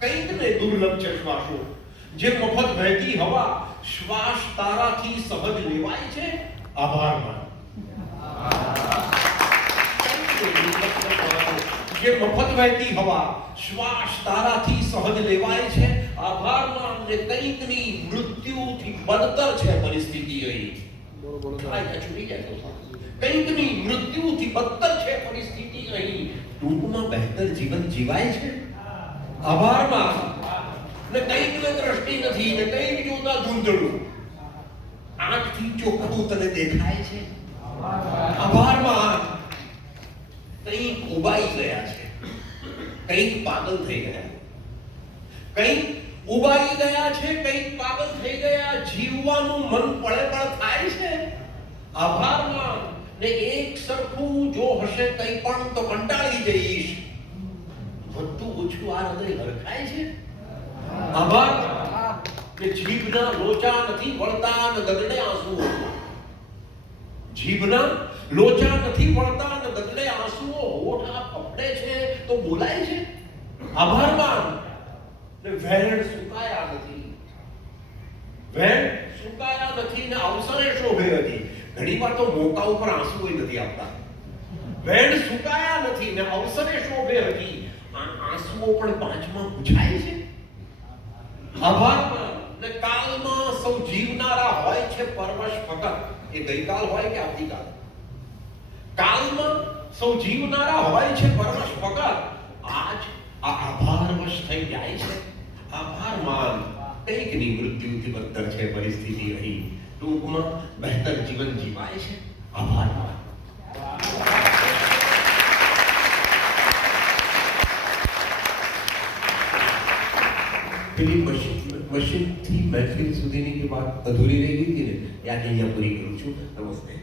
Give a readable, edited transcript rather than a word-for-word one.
કંઈક ને દુર્લભ છે શ્વાસો. જે મફત વહેતી હવા શ્વાસ તારાથી સહજ લેવાય છે. આભાર માન. જે મફત વહેતી હવા શ્વાસ તારાથી સહજ લેવાય છે. આભાર માન. ને કંઈકની મૃત્યુથી બદતર છે પરિસ્થિતિ અહીં. કંઈકની મૃત્યુથી બદતર છે પરિસ્થિતિ અહીં. ટૂંકમાં બહેતર જીવન જીવાય છે. આભાર માન. ને કંઈકને દ્રષ્ટિ નથી ને કંઈક જોતા ધૂંધળું. આંખથી ચોખ્ખું તને દેખાય છે. આભાર માન. કંઈક ઉબાઈ ગયા છે, કંઈક પાગલ થઈ ગયા, કંઈક ઉબાઈ ગયા છે, કંઈક પાગલ થઈ ગયા. જીવવાનું મન પળે પળ થાય છે. આભાર માન. ને એક સરખું જો હશે કંઈ પણ તો કંટાળી જઈશ. વધતું ઓછું આ હૃદય હરખાય છે. આભાર માન. કે જીભના લોચા નથી વળતા ને ગગડે આંસુઓ. જીભના લોચા નથી વળતા ને ગગડે આંસુઓ. હોઠ ફફડે છે તો બોલાય છે. આભાર માન. ને વેણ સુકાયા નથી, વેણ સુકાયા નથી ને અવસરે શોભે હજી. ઘણી વાર તો મોકા ઉપર આંસુ નથી આવતા. વેણ સુકાયા નથી ને અવસરે શોભે હજી. આંસુઓ પણ પાંચમાં પૂછાય છે. આભાર માન. ને કાલમાં સૌ જીવનારા હોય છે પરવશ ફકત. એ ગઈકાલ હોય કે આવતીકાલ. કાલમાં સૌ જીવનારા હોય છે પરવશ ફકત. આજ આ આભારવશ થઈ જાય છે. આભાર માન. કંઈકની મૃત્યુથી બદતર છે પરિસ્થિતિ અહીં. ટૂંકમાં બહેતર જીવન જીવાય છે. આભાર માન. પેલી મશીનથી મહેફિલ સુધીની જે વાત અધૂરી રહી ગઈ હતી ને, યાદ અહીંયા પૂરી કરું છું. નમસ્તે.